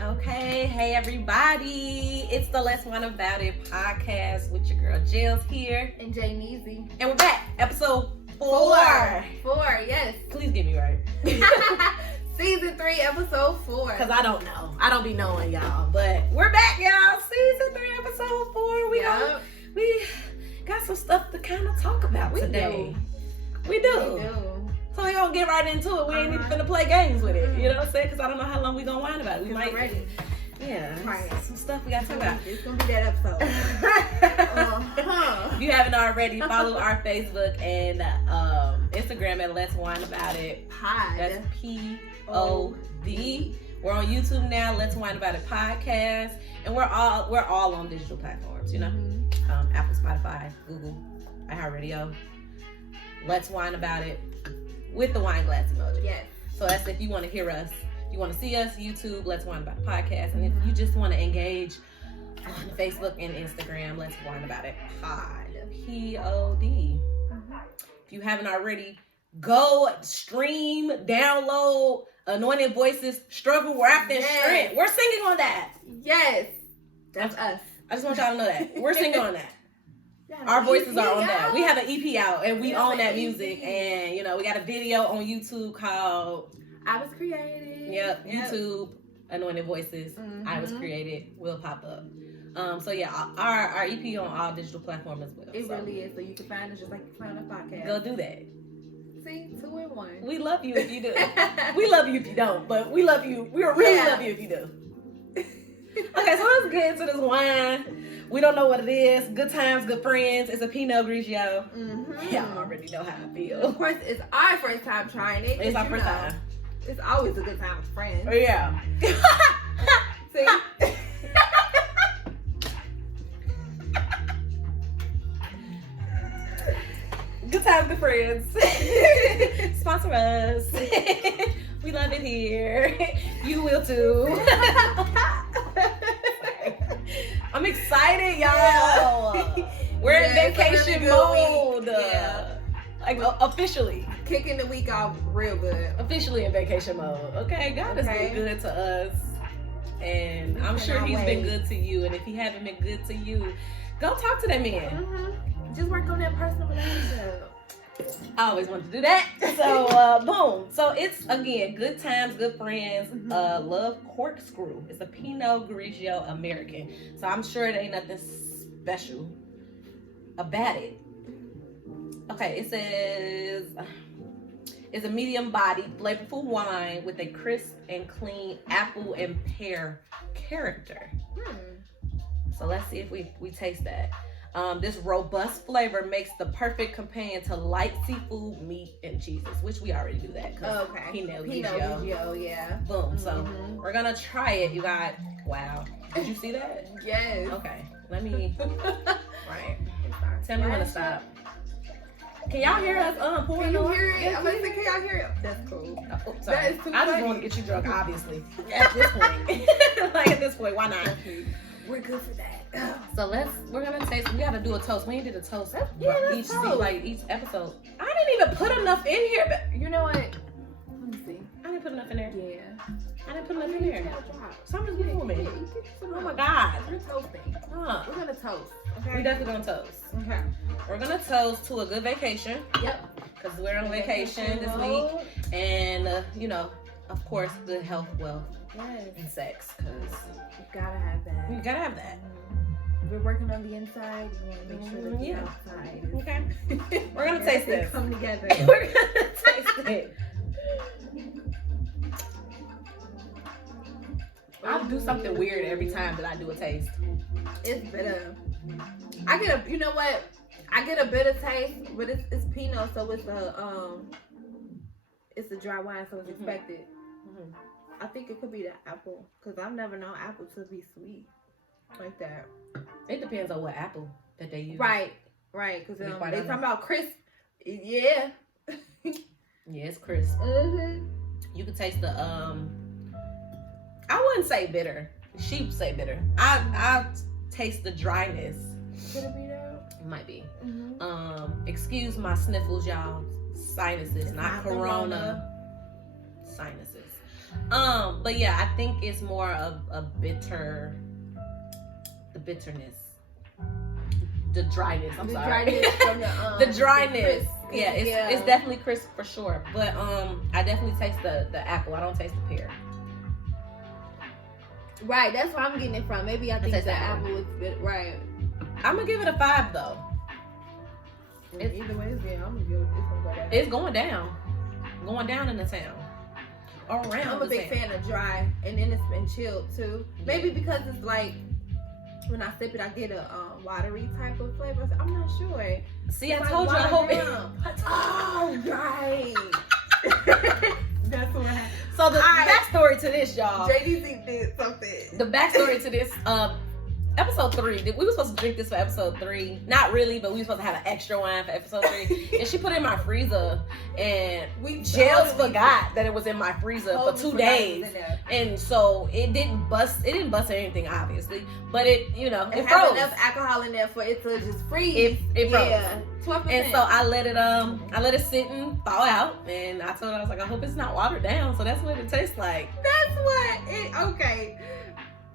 Okay, hey everybody. It's the Let's Wine About It podcast with your girl Jill's here. And Jay Neezy. And we're back. Episode 4. 4, yes. Please get me right. Season 3, episode 4. Because I don't know. I don't be knowing y'all. But we're back, y'all. Season 3, episode 4. We got some stuff to kind of talk about today. We do. So we're going to get right into it. We ain't even finna play games with it. You know what I'm saying? Because I don't know how long we going to whine about it. We might. Ready. Yeah. Right. Some stuff we got to talk about. It's going to be that episode. If you haven't already, follow our Facebook and Instagram at Let's Wine About It Pod. That's P-O-D. We're on YouTube now, Let's Wine About It podcast. And we're all on digital platforms, you know? Apple, Spotify, Google, iHeartRadio. Let's Wine About It with the wine glass emoji. Yes. So that's if you want to hear us, if you want to see us, YouTube, Let's Wine About It podcast. And if you just want to engage on Facebook and Instagram, Let's Wine About It pod. P-O-D. If you haven't already, go stream, download Anointed Voices, Struggle, Wrapped in Strength. We're singing on that. Yes. That's us. I just want y'all to know that. We're singing on that. Our voices are on that. We have an EP out and we own that music. And, you know, we got a video on YouTube called I Was Created. Yep. YouTube, Anointed Voices. I Was Created. Will pop up. So yeah, our EP on all digital platforms as well. It really is. So you can find us just like you find a podcast. Go do that. See, 2 in 1. We love you if you do. We love you if you don't, but we love you. We really love you if you do. Okay, so let's get into this wine. We don't know what it is. Good times, good friends. It's a Pinot Grigio. Y'all already know how I feel. Of course, it's our first time trying it. It's our first time. It's always a good time with friends. Oh, yeah. See? Good times, good friends. Sponsor us. We love it here. You will too. I'm excited, y'all. We're in vacation mode. Like officially. Kicking the week off real good. Officially in vacation mode. Okay, God has been good to us. And I'm sure he's been good to you. And if he hasn't been good to you, go talk to that man. Just work on that personal relationship. I always wanted to do that. So, boom. So it's, again, good times, good friends. Love Corkscrew. It's a Pinot Grigio American. So I'm sure there ain't nothing special about it. Okay, it says it's a medium-bodied, flavorful wine with a crisp and clean apple and pear character. So let's see if we taste that. This robust flavor makes the perfect companion to light seafood, meat, and cheeses, which we already do that. Okay. Pinot Grigio, yeah. Boom. So we're gonna try it. You got, wow. Did you see that? Yes. Okay. Let me. Right. Tell me when to stop. Can y'all hear us? Pouring. Can you hear it? I'm gonna say, can y'all hear it? That's cool. Oh, sorry. That is too I just funny. want to get you drunk, obviously. At this point. Like at this point, why not? We're good for that. So we're gonna taste. We gotta do a toast. We ain't did a toast. Each episode. I didn't even put enough in here, but you know what? Let me see. I didn't put enough in there. Yeah. I didn't put enough in there. Something's wrong with me. Oh my God. God. We're toasting. Huh. We're gonna toast. Okay. We definitely gonna toast. Okay. We're gonna toast to a good vacation. Yep. Because we're on vacation this week, and you know, of course, good health, wealth, and sex. Because you gotta have that. We gotta have that. We're working on the inside. We want to make sure that the outside is... Okay. We're going to taste this. Come together. We're going to taste it. I'll do something weird every time that I do a taste. It's bitter. I get a, you know what? I get a bitter taste, but it's Pinot, so it's a dry wine, so it's expected. I think it could be the apple, because I've never known apple to be sweet like that. It depends on what apple that they use. Right, because they talking about crisp. Yeah. Yeah, it's crisp. You can taste the I wouldn't say bitter. Sheep say bitter. I taste the dryness. Could it be there? It might be. Excuse my sniffles, y'all. Sinuses, not corona. Sinuses. But yeah, I think it's more of the bitterness, the dryness. I'm sorry, dryness from the dryness. The Yeah, it's definitely crisp for sure. But I definitely taste the apple. I don't taste the pear. Right, that's where I'm getting it from. Maybe I think taste the the apple is bit right. I'm gonna give it a 5 though. Either way, I'm gonna give it. It's going down. Going down in the town. Around I'm a big fan of dry, and then it's been chilled too. Maybe because it's like when I sip it, I get a watery type of flavor. I'm not sure. See, it's I told you. I hope it. Oh, right. That's what happened. So the backstory to this, y'all. JDZ did something. The backstory to this, episode 3. We were supposed to drink this for episode 3. Not really, but we were supposed to have an extra wine for episode 3. And she put it in my freezer, and Jels forgot that it was in my freezer for 2 days. And so it didn't bust. It didn't bust or anything, obviously. But it it froze. enough alcohol in there for it to just freeze. It froze. Yeah. 12%. And so I let it sit and thaw out, and I told her, I was like, I hope it's not watered down. So that's what it tastes like. That's what it. Okay.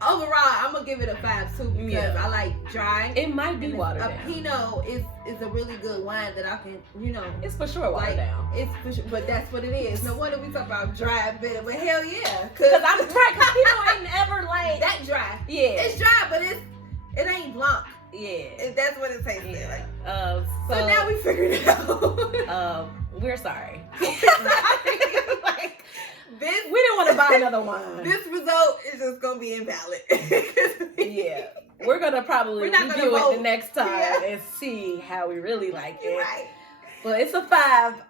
Overall, I'm gonna give it a 5 too because I like dry. It might be watered down. A Pinot is a really good wine that I can, It's for sure watered down. It's for sure, but that's what it is. No wonder we talk about dry and bitter, but hell yeah, because I'm right. Because Pinot ain't ever like that dry. Yeah, it's dry, but it ain't blanc. Yeah, that's what it tastes like. So now we figured it out. We're sorry. We didn't want to buy another wine. This result is just gonna be invalid. Yeah, we're gonna probably review it the next time and see how we really like it. Right. But it's a 5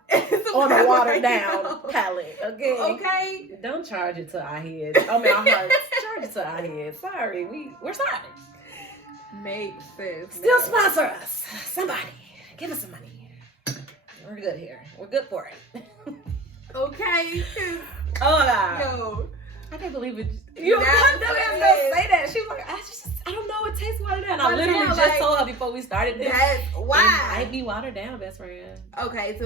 on a watered down palate. Okay. Don't charge it to our heads. I mean, our hearts. Charge it to our heads. Sorry, we're sorry. Makes sense. Still sponsor us. Somebody, give us some money. We're good here. We're good for it. Okay. Oh God. No. I can't believe it. You know, I was gonna say that. She was like, I don't know. It tastes watered down. I literally just told her before we started this. That's why. It might be watered down, best friend. Okay, so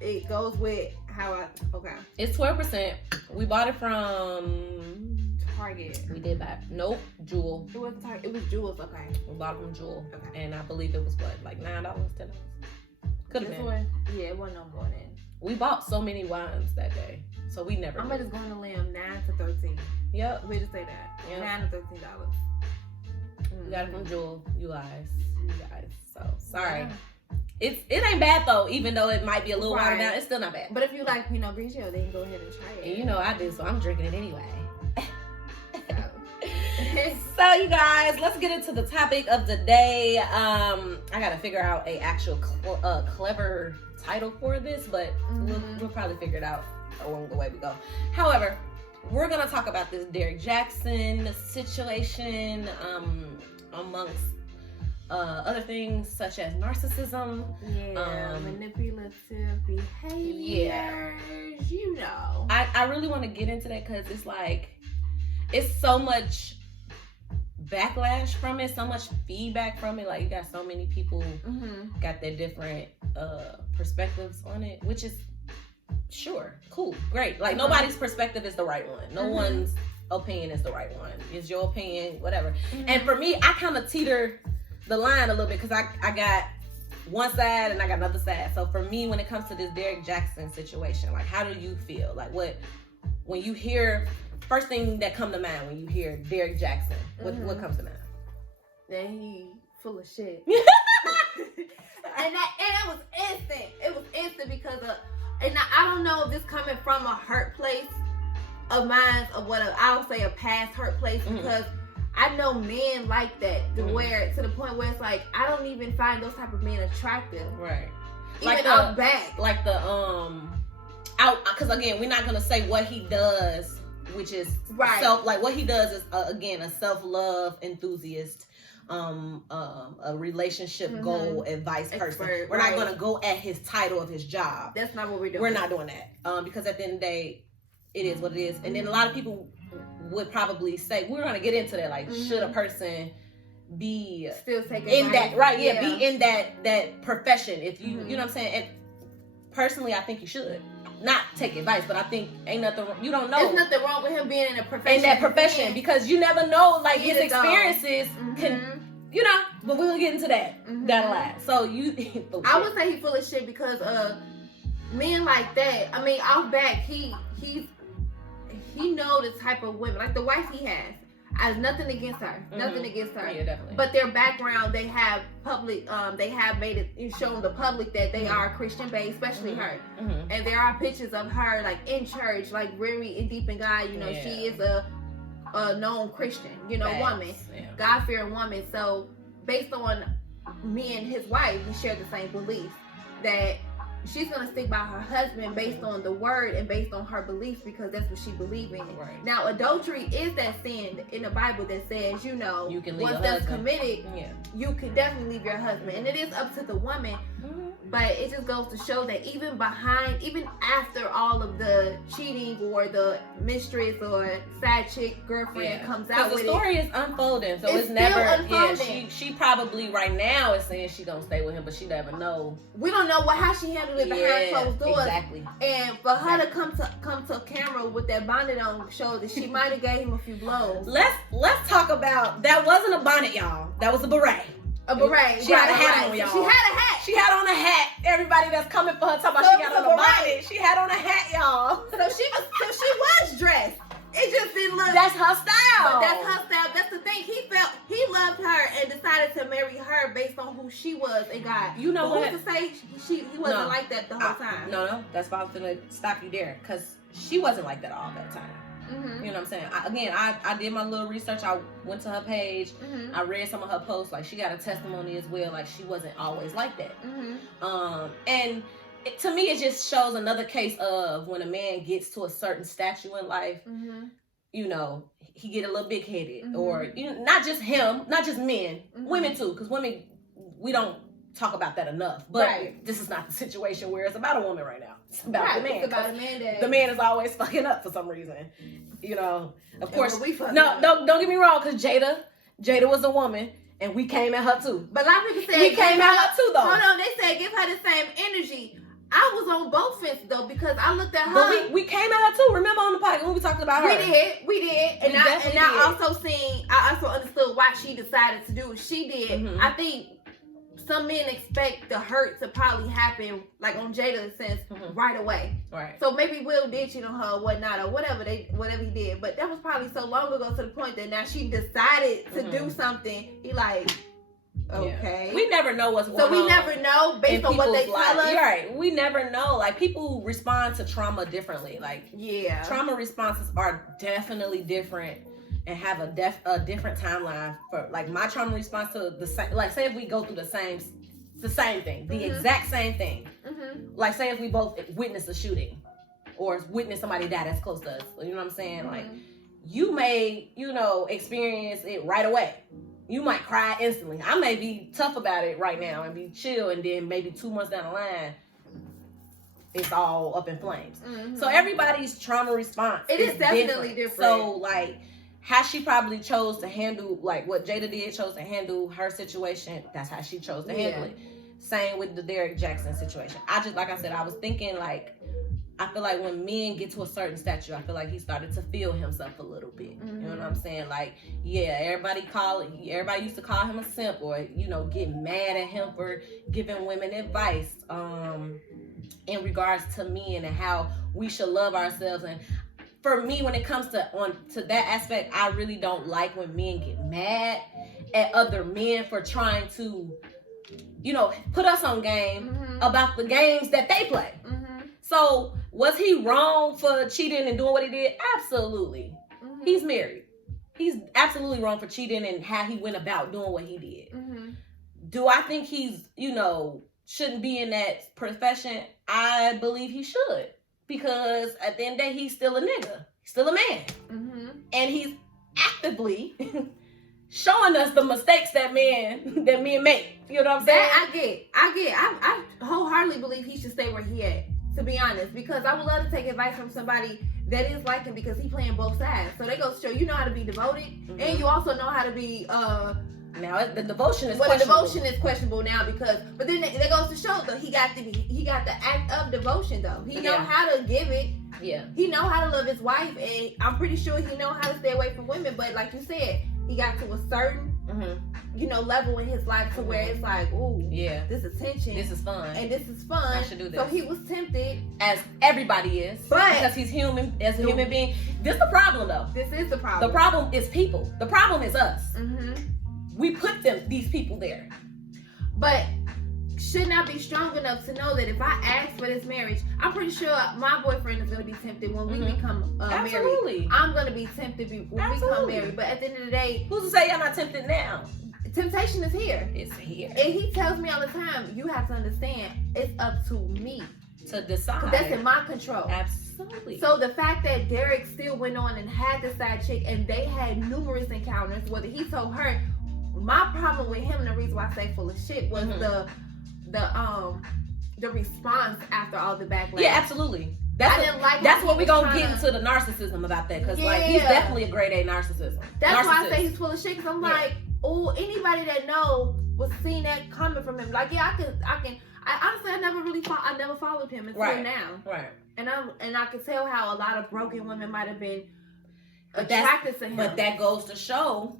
it goes with how okay. It's 12%. We bought it from Target. We did buy. Nope, Jewel. It was Target. It was Jewel's. Okay. We bought it from Jewel, and I believe it was like $9, $10. Could have been. Yeah, it wasn't no more than. We bought so many wines that day, so we never. I'm gonna just go on the limb 9 to 13. Yep. We just say that. Yep. $9 to $13. We got it from Jewel, you guys. So sorry. Yeah. It ain't bad though, even though it might be a little watered down. It's still not bad. But if you like Pinot Grigio, then go ahead and try it. And I do, so I'm drinking it anyway. So you guys, let's get into the topic of the day. I gotta figure out a actual clever title for this, but we'll probably figure it out along the way we go. However, we're gonna talk about this Derrick Jaxn situation, amongst other things such as narcissism, manipulative behaviors. I really want to get into that because it's like it's so much backlash from it, so much feedback from it. Like you got so many people got their different perspectives on it, which is sure cool, great. Like nobody's perspective is the right one. No one's opinion is the right one. It's your opinion, whatever. And for me, I kind of teeter the line a little bit because I got one side and I got another side. So for me, when it comes to this Derrick Jaxn situation, like how do you feel? Like when you hear, first thing that come to mind when you hear Derrick Jaxn, what comes to mind? That he full of shit. and it was instant. It was instant because of, and I don't know if this coming from a hurt place of mine, of what I'll say a past hurt place, because I know men like that to where, to the point where it's like I don't even find those type of men attractive. Right. Even like out back. Like the out, because again, we're not gonna say what he does, which is what he does is again a self-love enthusiast, a relationship goal advice person. We're not gonna go at his title of his job. That's not what we're doing. We're not doing that because at the end of the day, it is what it is. And then a lot of people would probably say, we're gonna get into that, like should a person be still taking in that be in that profession if you you know what I'm saying. And personally I think you should. not take advice, but I think ain't nothing. You don't know. There's nothing wrong with him being in a profession. In that profession, because you never know. Like his experiences can, you know. But we'll get into that down the line. So I would say he's full of shit because men like that. I mean, off back, he know the type of women, like the wife he has. I have nothing against her. Nothing against her. Yeah, definitely. But their background, they have they have made it shown the public that they are Christian based, especially her. And there are pictures of her like in church, like very deep in God. You know, she is a known Christian, you know, woman, God fearing woman. So based on me and his wife, we share the same beliefs that she's gonna stick by her husband based on the word and based on her beliefs because that's what she believes in. Right. Now, adultery is that sin in the Bible that says, you know, you can leave once that's committed, you can definitely leave your husband, and it is up to the woman. But it just goes to show that even after all of the cheating or the mistress or side chick girlfriend comes out with it, the story is unfolding, so it's never unfolding. She probably right now is saying she gonna stay with him, but she never know. We don't know how she handled it behind closed doors. Exactly. And for her to come to camera with that bonnet on showed that she might have gave him a few blows. Let's talk about that. Wasn't a bonnet, y'all. That was a beret. A beret. She had a hat on, y'all. She had a hat. She had on a hat. Everybody that's coming for her talking about she got on a bonnet. She had on a hat, y'all. So she was dressed. It just didn't look. That's her style. But that's her style. That's the thing. He loved her and decided to marry her based on who she was in God. You know what? Who's to say he wasn't like that the whole time? No. That's why I was gonna stop you there, because she wasn't like that all that time. You know what I'm saying? I did my little research. I went to her page. I read some of her posts. Like, she got a testimony as well. Like, she wasn't always like that. And to me, it just shows another case of when a man gets to a certain stature in life, you know, he get a little big headed, or not just him, not just men, women too, because women, we don't talk about that enough. But this is not the situation where it's about a woman right now. It's about the man. It's about a man. The man is always fucking up for some reason. You know, of course. Don't get me wrong, because Jada was a woman, and we came at her too. But a lot of people say we came at her too, though. Hold on, they said give her the same energy. I was on both fences though, because I looked at her. But we came at her too. Remember on the podcast when we talked about her? We did. And I also understood why she decided to do what she did. I think some men expect the hurt to probably happen, like on Jada's sense, right away. Right. So maybe Will did cheat on her or whatnot, or whatever he did. But that was probably so long ago to the point that now she decided to do something. He like, okay. Yeah. We never know what's going on. So we never know based on what they tell us. Right. We never know. Like, people respond to trauma differently. Like, trauma responses are definitely different and have a different timeline. For like, my trauma response to the same, like, say if we go through the same thing, the exact same thing. Like, say if we both witness a shooting or witness somebody die that's close to us. You know what I'm saying? Like, you may, experience it right away. You might cry instantly. I may be tough about it right now and be chill, and then maybe 2 months down the line, it's all up in flames. So everybody's trauma response is definitely different. So, like, how she probably chose to handle, like, what Jada did, chose to handle her situation, that's how she chose to handle it. Same with the Derrick Jaxn situation. Like I said, I was thinking, like, I feel like when men get to a certain stature, I feel like he started to feel himself a little bit. You know what I'm saying? Like, everybody used to call him a simp, or, get mad at him for giving women advice in regards to men and how we should love ourselves. And for me, when it comes to that aspect, I really don't like when men get mad at other men for trying to, put us on game about the games that they play. So, was he wrong for cheating and doing what he did? Absolutely. He's married. He's absolutely wrong for cheating and how he went about doing what he did. Do I think he's, shouldn't be in that profession? I believe he should. Because at the end of the day, he's still a nigga. He's still a man. And he's actively showing us the mistakes that men make. You know what I'm saying? That I get. I wholeheartly believe he should stay where he at, to be honest. Because I would love to take advice from somebody that is like him, because he playing both sides. So they go to show you know how to be devoted, and you also know how to be Now the devotion is well, questionable. the devotion is questionable now because, but then that goes to show though he got the act of devotion though. He know how to give it. Yeah. He know how to love his wife, and I'm pretty sure he know how to stay away from women. But like you said, he got to a certain, level in his life to where it's like, ooh, yeah, this attention, this is fun, and this is fun. I should do this. So he was tempted, as everybody is, but because he's human. As a human being, this is the problem though. This is the problem. The problem is people. The problem is us. We put these people there. But shouldn't I be strong enough to know that if I ask for this marriage, I'm pretty sure my boyfriend is going to be tempted when we become married. I'm going to be tempted when we become married. But at the end of the day, who's to say y'all not tempted now? Temptation is here. It's here. And he tells me all the time, you have to understand, it's up to me to decide. That's in my control. Absolutely. So the fact that Derrick still went on and had the side chick and they had numerous encounters, whether he told her, my problem with him, the reason why I say full of shit, was the response after all the backlash. Yeah, absolutely. That's what we're gonna get into the narcissism about that, because like he's definitely a grade A narcissism. That's why I say he's full of shit, because I'm like, oh, anybody that know was seeing that coming from him. Like, I honestly, I never followed him until now. Right. And I could tell how a lot of broken women might have been attracted to him. But that goes to show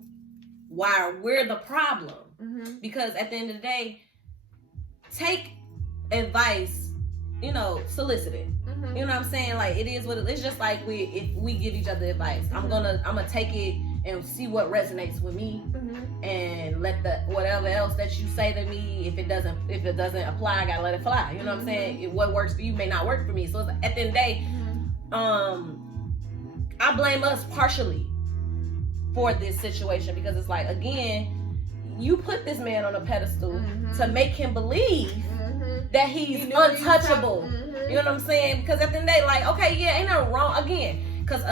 why we're the problem. Because at the end of the day, take advice, solicit it. You know what I'm saying? Like, it is what it is. It's just like if we give each other advice. I'm gonna take it and see what resonates with me, and let whatever else that you say to me, if it doesn't apply, I gotta let it fly. You know what I'm saying? What works for you may not work for me. So at the end of the day, I blame us partially for this situation, because it's like, again, you put this man on a pedestal to make him believe that he's untouchable. You know what I'm saying? Because at the end of the day, like, okay, yeah, ain't nothing wrong. Again, because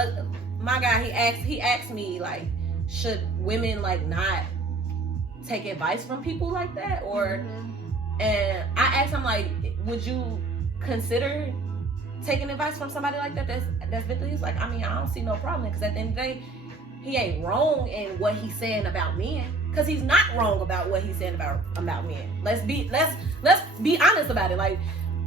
my guy, he asked me, like, should women like not take advice from people like that, or and I asked him, like, would you consider taking advice from somebody like that that's been through? He's like, I mean, I don't see no problem, because at the end of the day, he ain't wrong in what he's saying about men, because he's not wrong about what he's saying about men. Let's be honest about it. Like,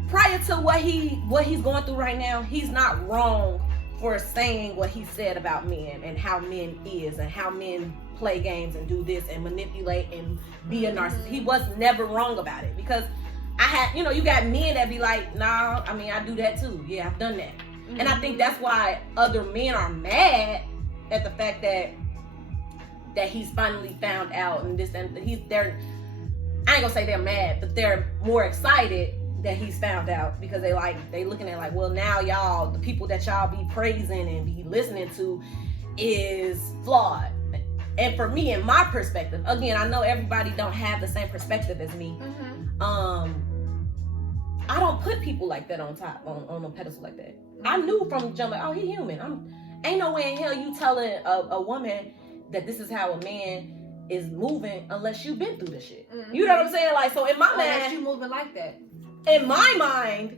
prior to what he's going through right now, he's not wrong for saying what he said about men and how men is and how men play games and do this and manipulate and be a narcissist. He was never wrong about it, because I had, you got men that be like, nah, I mean, I do that too. Yeah, I've done that. And I think that's why other men are mad at the fact that he's finally found out, and they're I ain't gonna say they're mad, but they're more excited that he's found out, because they looking at like, well, now y'all, the people that y'all be praising and be listening to is flawed. And for me, in my perspective, again, I know everybody don't have the same perspective as me. I don't put people like that on top on a pedestal like that. I knew from jump, like, oh, he human. Ain't no way in hell you telling a woman that this is how a man is moving unless you've been through this shit. You know what I'm saying? Like, so in my mind, unless you moving like that. In my mind,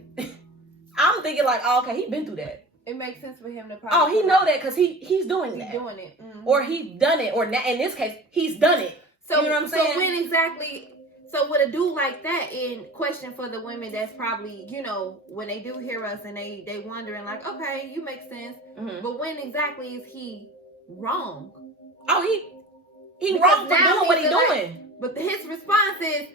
I'm thinking like, oh, okay, he been through that. It makes sense for him to probably. Oh, he know that because he's doing that. He's doing it. Or he's done it. Or in this case, he's done it. So, you know what I'm saying? So when exactly? So with a dude like that, in question for the women that's probably, when they do hear us and they wondering like, okay, you make sense. But when exactly is he wrong? Oh, he wrong for doing what he doing. But his response is,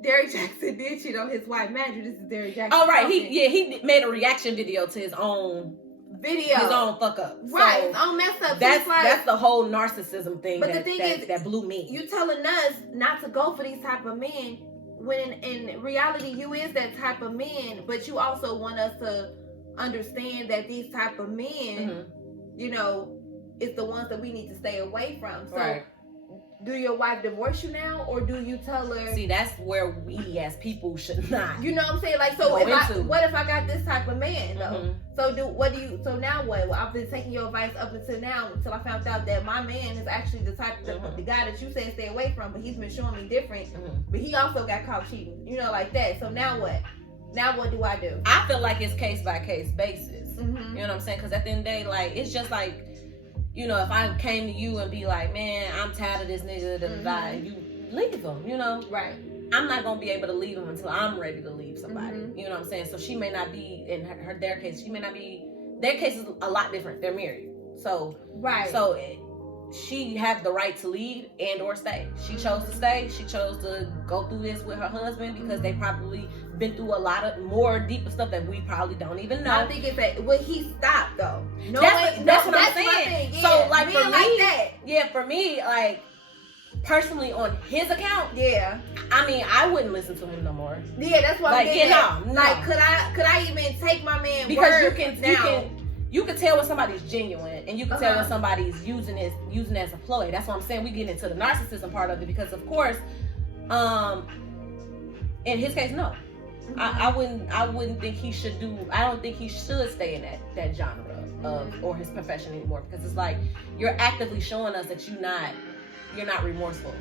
Derrick Jaxn did cheat on his wife. Imagine this is Derrick Jaxn. Oh, right. He made a reaction video to his own video. His own fuck up. Right. So his own mess up. That's the whole narcissism thing. But the thing is, that blew me. You telling us not to go for these type of men, when in reality you is that type of man, but you also want us to understand that these type of men, is the ones that we need to stay away from. So right. Do your wife divorce you now, or do you tell her? See, that's where we as people should not. You know what I'm saying? Like, so what if I got this type of man though? So so now what? Well, I've been taking your advice up until now, until I found out that my man is actually the type of the guy that you said stay away from, but he's been showing me different. But he also got caught cheating, like that. So now what? Now what do I do? I feel like it's case by case basis. You know what I'm saying? Because at the end of the day, like, it's just like, if I came to you and be like, man, I'm tired of this nigga, and leave him, you know? Right. I'm not going to be able to leave him until I'm ready to leave somebody. Mm-hmm. You know what I'm saying? So she may not be, in their case, their case is a lot different. They're married. So, right. So she have the right to leave and or stay. She chose to stay. She chose to go through this with her husband because they probably been through a lot of more deeper stuff that we probably don't even know. I think it's that when he stopped though. No, that's what I'm saying. Yeah. So like for me, like that. Yeah, for me, like personally on his account, yeah. I mean, I wouldn't listen to him no more. Yeah, that's what like, I'm getting no. Like, could I even take my man because word you can tell when somebody's genuine, and you can tell when somebody's using it as a ploy. That's what I'm saying. We get into the narcissism part of it because, of course, in his case, no, I wouldn't think he should do. I don't think he should stay in that genre of or his profession anymore because it's like you're actively showing us that you're not remorseful.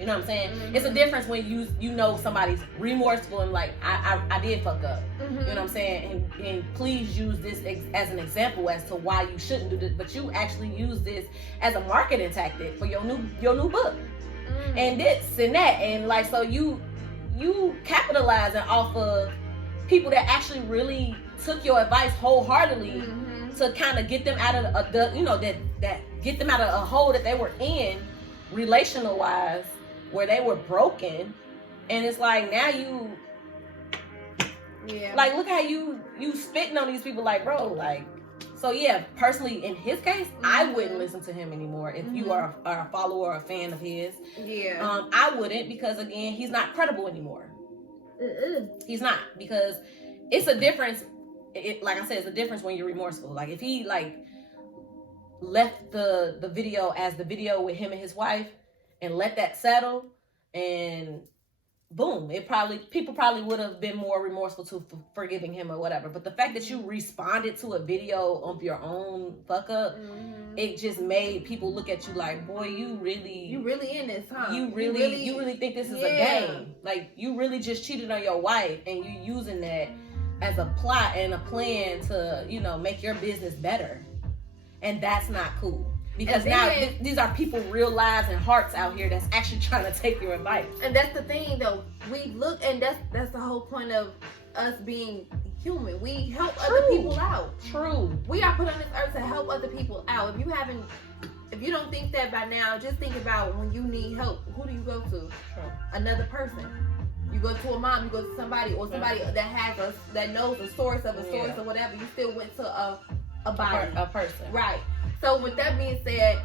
You know what I'm saying? It's a difference when you know somebody's remorseful and like I did fuck up. You know what I'm saying? And please use this as an example as to why you shouldn't do this. But you actually use this as a marketing tactic for your new book. And this and that, and like so you capitalizing off of people that actually really took your advice wholeheartedly to kind of get them out of that get them out of a hole that they were in relational wise where they were broken. And it's like now like look how you spitting on these people like bro like. So yeah, personally in his case, I wouldn't listen to him anymore if you are a follower or a fan of his. Yeah. I wouldn't because again, he's not credible anymore. He's not because it's a difference. Like I said, it's a difference when you're remorseful. Like if he like left the video as the video with him and his wife and let that settle and boom, people probably would have been more remorseful to forgiving him or whatever. But the fact that you responded to a video of your own fuck up, it just made people look at you like, boy, you really in this, huh? You really think this is a game? Like you really just cheated on your wife and you using that as a plot and a plan to make your business better, and that's not cool. Because now these are people, real lives and hearts out here that's actually trying to take your advice. And that's the thing, though. We look, and that's the whole point of us being human. We help other people out. True. We are put on this earth to help other people out. If you don't think that by now, just think about when you need help. Who do you go to? True. Another person. You go to a mom. You go to somebody that knows a source of a source or whatever. You still went to a body, a person, right? So with that being said,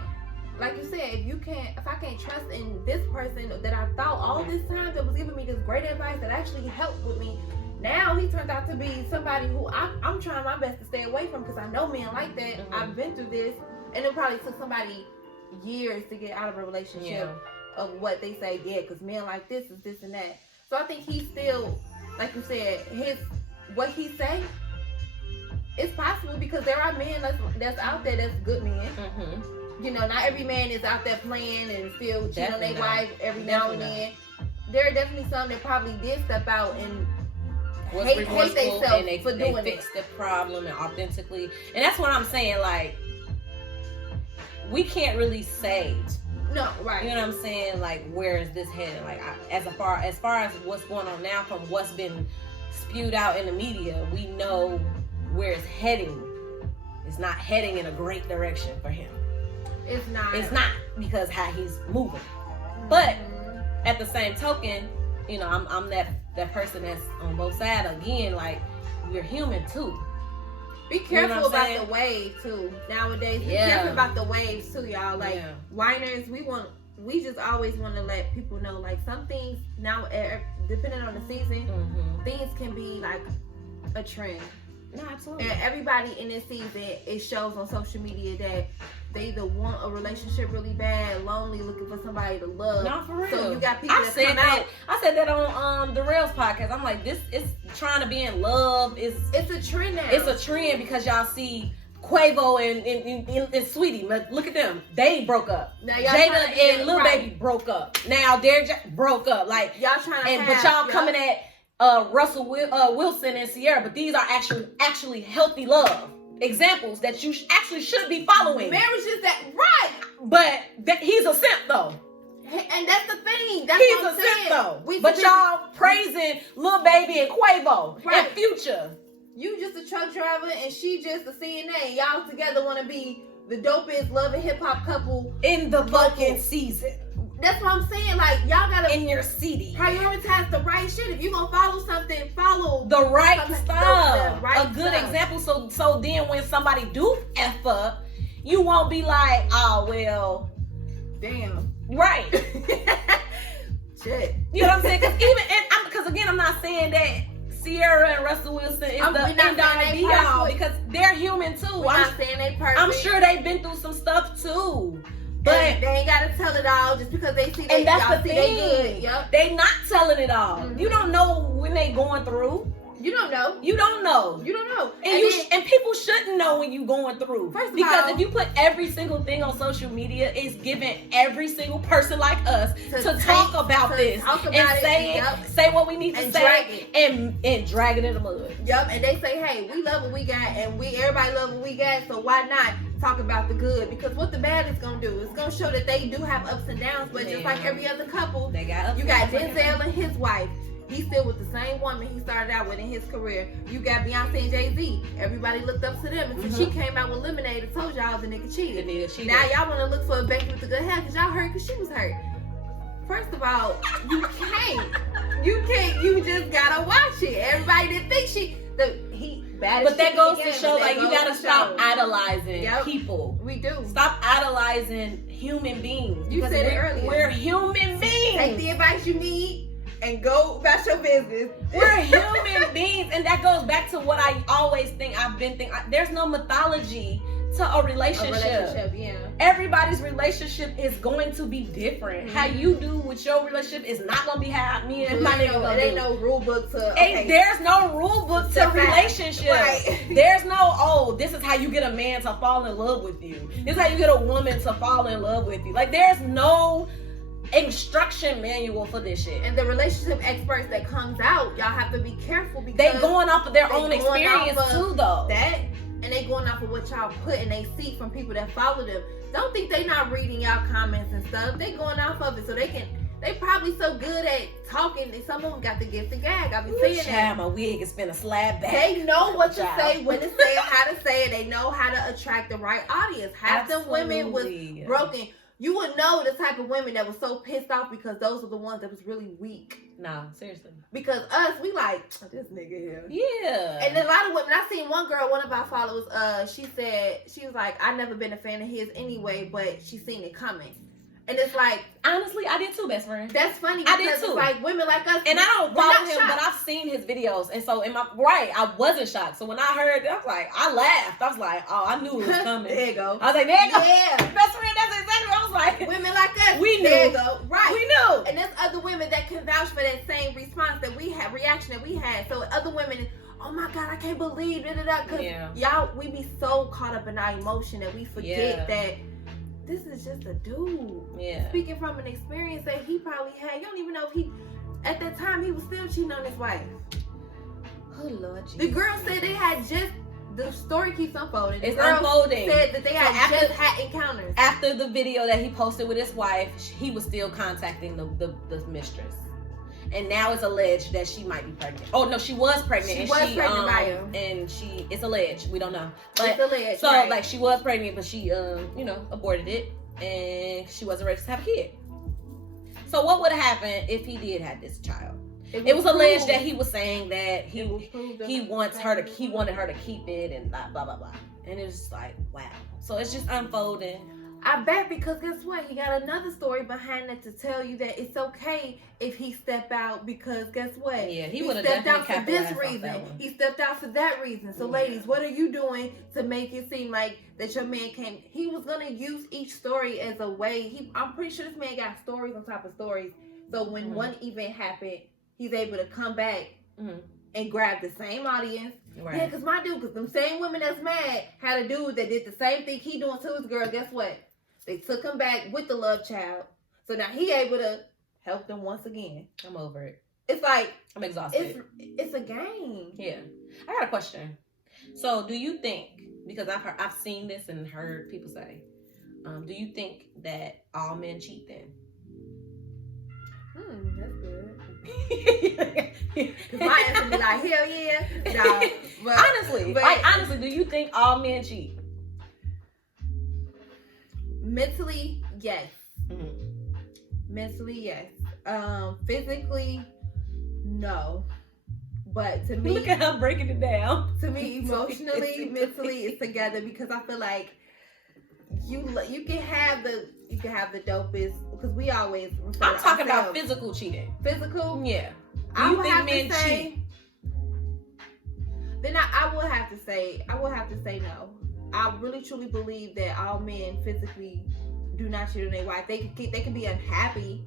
like you said, if I can't trust in this person that I thought all this time that was giving me this great advice that actually helped with me, now he turned out to be somebody who I'm trying my best to stay away from because I know men like that. I've been through this, and it probably took somebody years to get out of a relationship of what they say, because men like this is this and that. So I think he still, like you said, what he say, it's possible because there are men that's out there that's good men. Not every man is out there playing and still cheating on their wife every now and then. There are definitely some that probably did step out and hate themselves for doing it. They fixed the problem and authentically. And that's what I'm saying. Like, we can't really say. No, right. You know what I'm saying? Like, where is this heading? Like, as far as what's going on now, from what's been spewed out in the media, we know where it's heading. It's not heading in a great direction for him. It's not because how he's moving. But at the same token, I'm that person that's on both sides. Again, like, we're human too. Be careful about the wave too. Nowadays, be careful about the waves too, y'all. Like whiners, we just always want to let people know, like, some things now, depending on the season, things can be like a trend. No, absolutely. And everybody in this season, it shows on social media that they either want a relationship really bad, lonely, looking for somebody to love. No, for real. So you got people I said that on Darrell's podcast. I'm like, this is trying to be in love. It's a trend now. It's a trend because y'all see Quavo and Sweetie. Look at them. They broke up. Now, Jada and Lil Baby broke up. Now Derrick Jaxn broke up. Like, y'all trying to but y'all coming at Russell Wilson and Sierra, but these are actually healthy love examples that you actually should be following. Marriage is that right, but he's a simp though. And that's the thing. That's He's what a I'm simp saying. though. We But too y'all praising Lil Baby and Quavo Right. and Future. You just a truck driver and she just a CNA. Y'all together want to be the dopest love and hip hop couple In the fucking season. That's what I'm saying. Like, y'all gotta In your city. prioritize the right shit. If you gonna follow something, follow The right something- stuff. the right A good stuff. example. So then when somebody do F up, you won't be like, oh well. Damn. Right. Shit. You know what I'm saying? Because again, I'm not saying that Sierra and Russell Wilson is the end all be all, because they're human too. We're not saying they perfect. I'm sure they've been through some stuff too. But and they ain't gotta tell it all just because they see they, and that's y'all the see thing. they good. Yep. They not telling it all. Mhm. You don't know when they going through. You don't know. You don't know. You don't know. And people shouldn't know when you going through. First of because all, if you put every single thing on social media, it's giving every single person like us to talk about this and say what we need to and say and drag it in the mud. Yep. And they say, hey, we love what we got and everybody love what we got, so why not talk about the good? Because what the bad is gonna do is gonna show that they do have ups and downs, but just like every other couple, they got ups you got and downs. Denzel and his wife. He's still with the same woman he started out with in his career. You got Beyonce and Jay-Z. Everybody looked up to them until she came out with Lemonade and told y'all the nigga cheated. Now y'all want to look for a Becky with the good hair because y'all hurt because she was hurt. First of all, you can't. You just gotta watch it. Everybody that thinks he bad. But that goes to show, like, you gotta stop idolizing people. We do. Stop idolizing human beings. You said it earlier. We're human beings. Take the advice you need and go about your business. We're human beings, and that goes back to what I always think. There's no mythology to a relationship. Yeah. Everybody's relationship is going to be different. How you do with your relationship is not gonna be how me and my nigga gonna do. There ain't no rule book to. There's no rule book to relationship. Right. There's no this is how you get a man to fall in love with you. This is how you get a woman to fall in love with you. Like, there's no instruction manual for this shit. And the relationship experts that comes out, y'all have to be careful because they going off of their own experience too, though. That, and they going off of what y'all put and they see from people that follow them. Don't think they not reading y'all comments and stuff. They going off of it so they probably so good at talking that some of them got the gift of gag. I be saying that. My wig is finna slap back. They know what to say, when to say it, how to say it. They know how to attract the right audience. Half the women was broken. You would know the type of women that was so pissed off because those are the ones that was really weak. Nah, seriously. Because us, we like, this nigga here. Yeah. And a lot of women, I seen one girl, one of our followers, she was like, I never been a fan of his anyway, but she seen it coming. And it's like, honestly, I did too, best friend. That's funny because I did too. It's like women like us. And I don't follow him, but I've seen his videos. And so I wasn't shocked. So when I heard it, I was like, I laughed. I was like, oh, I knew it was coming. There you go. I was like, there you go. Yeah. Best friend, that's exactly what I was like. Women like us. We knew. There you go. Right. We knew. And there's other women that can vouch for that same response that we had, reaction that we had. So other women, oh my God, I can't believe it. Because y'all, we be so caught up in our emotion that we forget that this is just a dude. Yeah. Speaking from an experience that he probably had. You don't even know if at that time, he was still cheating on his wife. Oh, Lord Jesus. The girl said they had the story keeps unfolding. It's unfolding. Said that they had had encounters. After the video that he posted with his wife, he was still contacting the mistress. And now it's alleged that she might be pregnant. Oh no, she was pregnant. She was pregnant by him. And it's alleged. We don't know. But it's alleged. So like she was pregnant, but she aborted it, and she wasn't ready to have a kid. So what would have happened if he did have this child? It was alleged that he was saying that he wanted her to keep it and blah blah blah blah. And it's just like, wow. So it's just unfolding. I bet, because guess what? He got another story behind it to tell you that it's okay if he step out, because guess what? Yeah, he stepped out for this reason. He stepped out for that reason. So ladies, what are you doing to make it seem like that your man can't? He was gonna use each story as a way. I'm pretty sure this man got stories on top of stories. So when one event happened, he's able to come back and grab the same audience. Right. Yeah, because my dude, because them same women that's mad had a dude that did the same thing he doing to his girl. Guess what? They took him back with the love child. So now he able to help them once again. I'm over it. It's like, I'm exhausted. It's a game. Yeah. I got a question. So do you think, because I've seen this and heard people say, do you think that all men cheat then? That's good. Cause my answer be like, hell yeah. No, but honestly, do you think all men cheat? Mentally, yes. Mm-hmm. Mentally, yes. Physically, no. But to me, look at her breaking it down. To me, emotionally, mentally, it's together because I feel like you can have the dopest because we always. I'm talking about physical cheating. Physical, yeah. I would have to say. Then I will have to say no. I really truly believe that all men physically do not cheat on their wife. They can be unhappy,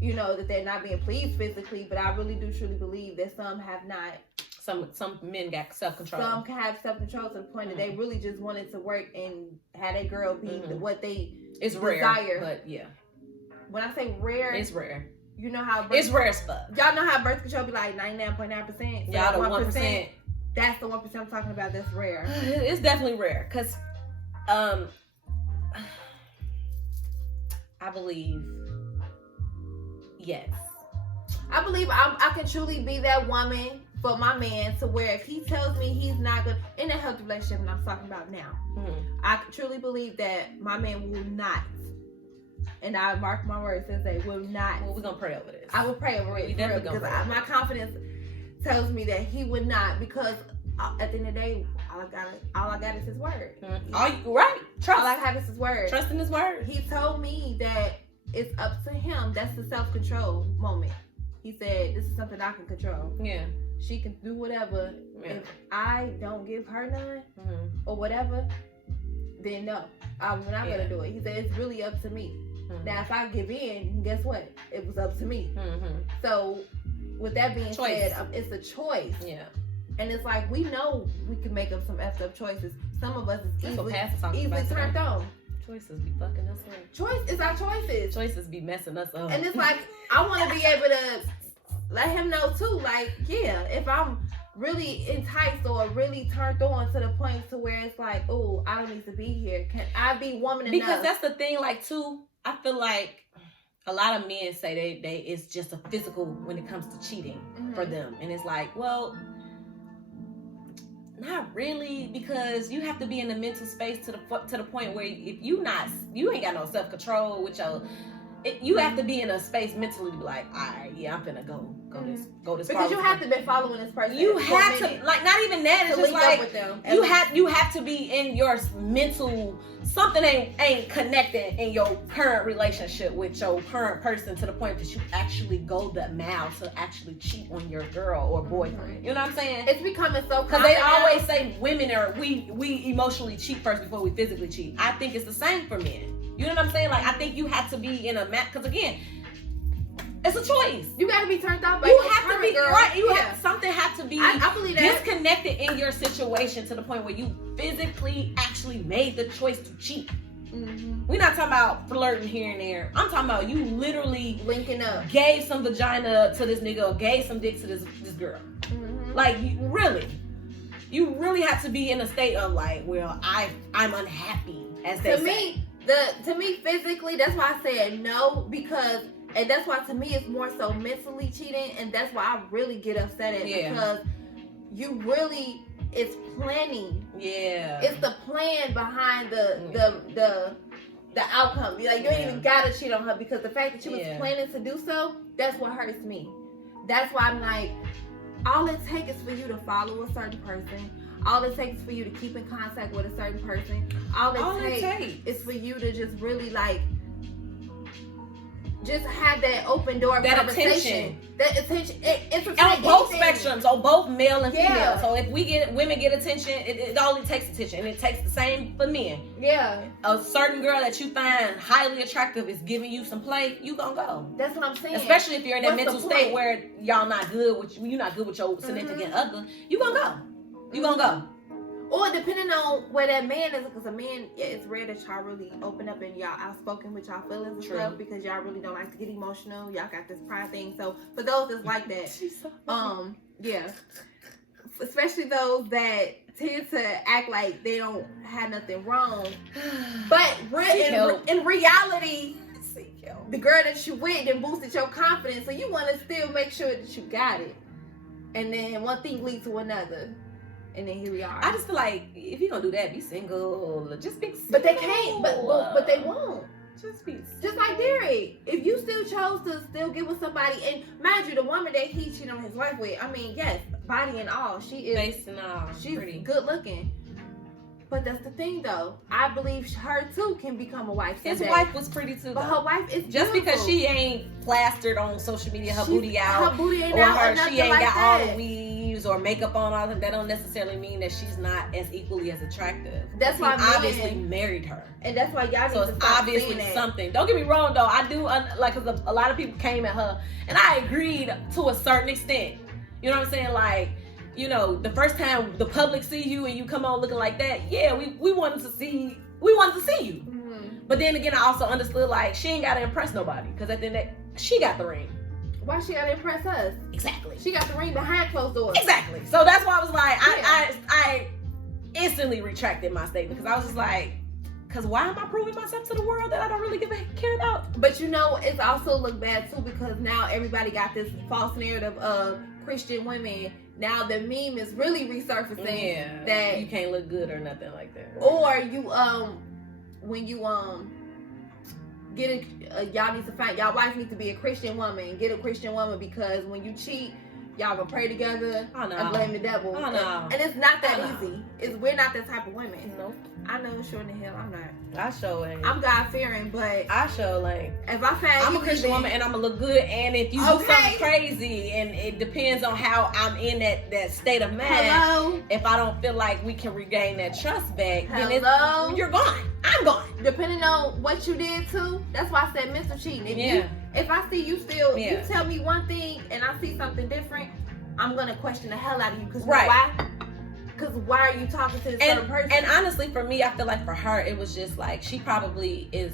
you know, that they're not being pleased physically. But I really do truly believe that some have not. Some men got self-control. Some can have self-control to the point that they really just wanted to work and have a girl be what they desire. Rare, but yeah. When I say rare, it's rare. You know how it's rare as fuck. Y'all know how birth control be like 99.9%. So y'all the 1%. That's the 1% I'm talking about. That's rare. It's definitely rare because, I believe, yes. I believe I can truly be that woman for my man to where if he tells me he's not gonna in a healthy relationship, and I'm talking about now, I truly believe that my man will not. And I mark my words and say will not. Well, we're gonna pray over this. I will pray over it because my confidence tells me that he would not, because at the end of the day, all I got is his word. Right. Trust. All I have is his word. Trust in his word. He told me that it's up to him. That's the self-control moment. He said, this is something I can control. Yeah. She can do whatever. Yeah. If I don't give her none or whatever, then no, I'm not going to do it. He said, it's really up to me. Now, if I give in, guess what? It was up to me. So, with that being said, it's a choice. Yeah. And it's like, we know we can make up some effed up choices. Some of us is easily turned on. Choices be fucking us up. Choice is our choices. Choices be messing us up. And it's like, I want to be able to let him know too, like, yeah, if I'm really enticed or really turned on to the point to where it's like, oh, I don't need to be here. Can I be woman enough? Because that's the thing, like, too, I feel like a lot of men say they it's just a physical when it comes to cheating for them. And it's like, well, not really, because you have to be in the mental space to the point where if you ain't got no self-control with your, you have to be in a space mentally to be like, all right, yeah, I'm finna go this because you have to be following this person. You have to, like, not even that. It's just like with them. You have to be in your mental. Something ain't connected in your current relationship with your current person to the point that you actually go the mile to actually cheat on your girl or boyfriend. You know what I'm saying? It's becoming so because they always say women are we emotionally cheat first before we physically cheat. I think it's the same for men. You know what I'm saying? Like, I think you have to be in a match because again, it's a choice. You got to be turned off by you have to be girl. Right. You have something have to be I believe that. disconnected in your situation to the point where you physically actually made the choice to cheat. We're not talking about flirting here and there. I'm talking about you literally linking up, gave some vagina to this nigga or gave some dick to this girl. Like, you really have to be in a state of like, well, I'm unhappy as they say. To me, physically, that's why I said no, because, and that's why to me it's more so mentally cheating, and that's why I really get upset at it, because you really, it's planning. Yeah. It's the plan behind the outcome. Like, you ain't even gotta cheat on her, because the fact that you was planning to do so, that's what hurts me. That's why I'm like, all it takes is for you to follow a certain person. All it takes is for you to keep in contact with a certain person. All it takes is for you to just really, like, just have that open door conversation. That attention. It's on both spectrums, on both male and female. So if women get attention, it only takes attention, and it takes the same for men. Yeah. A certain girl that you find highly attractive is giving you some play, you gonna go. That's what I'm saying. Especially if you're in that mental state where y'all not good with you're not good with your significant other, you gonna go. You gonna go. Or depending on where that man is, because a man, it's rare that y'all really open up and y'all outspoken with y'all feelings and stuff, because y'all really don't like to get emotional. Y'all got this pride thing. So for those that's like that, especially those that tend to act like they don't have nothing wrong, but in reality, the girl that you with then boosted your confidence, so you want to still make sure that you got it. And then one thing leads to another, and then here we are. I just feel like if you're gonna do that, be single. Just be single. But they can't. But they won't. Just be. Just like Derrick, if you still chose to still get with somebody, and mind you, the woman that he cheated on his wife with, I mean, yes, body and all, she is face and all, she's pretty good looking. But that's the thing, though. I believe her too can become a wife someday. His wife was pretty too. But her wife is just beautiful. Because she ain't plastered on social media, her booty out, her booty ain't or out, she ain't like got that. all the weaves or makeup on. All that don't necessarily mean that she's not as equally as attractive. That's why he obviously married her, and that's why y'all. So need it's to stop obviously something. Don't get me wrong, though. I do like, cause a lot of people came at her, and I agreed to a certain extent. You know what I'm saying? Like, you know, the first time the public see you and you come on looking like that, yeah, we wanted to see you. Mm-hmm. But then again, I also understood, like, she ain't gotta impress nobody, because at the end of the day, she got the ring. Why she gotta impress us? Exactly. She got the ring behind closed doors. Exactly. So that's why I was like, I instantly retracted my statement, because I was just like, because why am I proving myself to the world that I don't really care about? But you know, it's also look bad too, because now everybody got this false narrative of Christian women. Now the meme is really resurfacing that you can't look good or nothing like that. Or you when you get y'all need to find, y'all wife needs to be a Christian woman. Get a Christian woman, because when you cheat, y'all gonna pray together and blame the devil. And it's not that easy. We're not that type of women. Nope. I know, sure in the hell I'm not. I sure ain't. I'm God fearing, but I sure like. If I find I'm a Christian woman and I'm gonna look good, and if you do something crazy, and it depends on how I'm in that state of mind. Hello. If I don't feel like we can regain that trust back, then you're gone. I'm gone. Depending on what you did too. That's why I said mental cheating. If I see you still, you tell me one thing and I see something different, I'm gonna question the hell out of you. Because why? Because why are you talking to this other person? And honestly, for me, I feel like for her, it was just like, she probably is,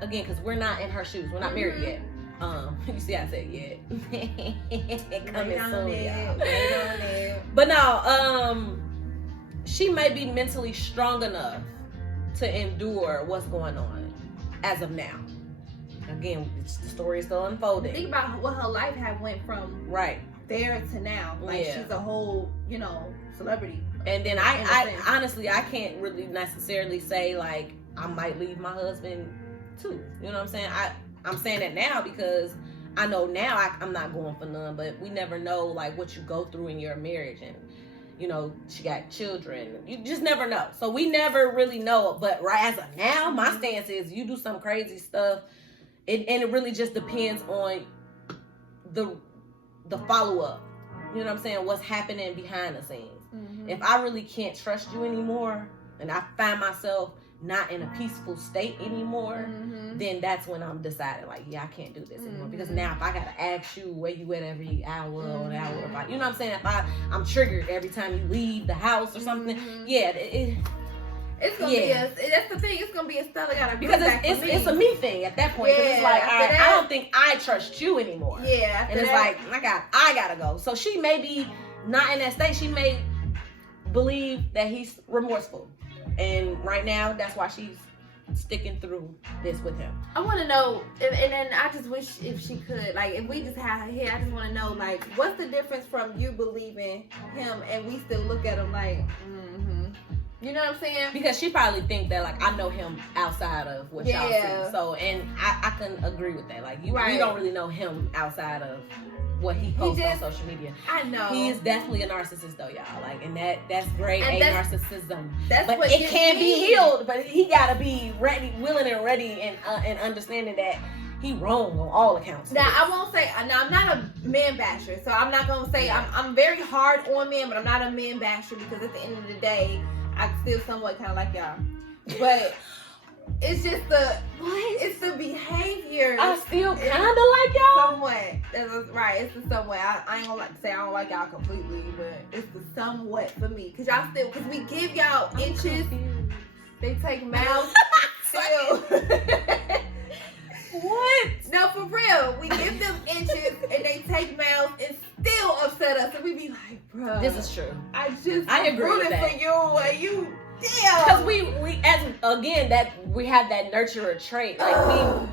again, because we're not in her shoes. We're not married yet. You see, I said yet. Coming soon, y'all. But no, she may be mentally strong enough to endure what's going on as of now. Again, the story is still unfolding. Think about what her life had went from there to now. Like, she's a whole, celebrity. And then I honestly, I can't really necessarily say, like, I might leave my husband too. You know what I'm saying? I'm saying that now because I know now I'm not going for none, but we never know, like, what you go through in your marriage. And, she got children. You just never know. So we never really know. But as of now, my stance is, you do some crazy stuff, and it really just depends on the follow-up. You know what I'm saying? What's happening behind the scenes. Mm-hmm. If I really can't trust you anymore, and I find myself not in a peaceful state anymore, then that's when I'm deciding, like, I can't do this anymore. Because now if I gotta ask you where you at every hour or an hour, if you know what I'm saying? If I'm triggered every time you leave the house or something, it's gonna be that's the thing. It's gonna be a stuff I gotta because it's a me thing at that point. It's like, I don't think I trust you anymore. And it's like, I gotta go. So she may be not in that state. She may believe that he's remorseful, and right now that's why she's sticking through this with him. I want to know, and then I just wish if she could, like, if we just had her here, I just want to know, like, what's the difference from you believing him and we still look at him like, you know what I'm saying? Because she probably think that, like, I know him outside of what y'all see. So, and I can agree with that. Like, you don't really know him outside of what he posts on social media. I know. He is definitely a narcissist, though, y'all. Like, and that's great, narcissism. That's but what it can be healed. But he gotta be ready, willing and ready, and understanding that he wrong on all accounts. Now, I won't say, I'm not a man basher, so I'm not gonna say, I'm very hard on men, but I'm not a man basher, because at the end of the day, I still somewhat kind of like y'all. But it's just it's the behavior. I still kind of like y'all. Somewhat. That's right. It's the somewhat. I ain't gonna like to say I don't like y'all completely, but it's the somewhat for me. Because we give y'all inches. They take mouths. Still. What? No, for real. We give them inches and they take mouths and still upset us. And we be like, bro. This is true. I agree with that. for you. You damn. Because we as again, that we have that nurturer trait. Like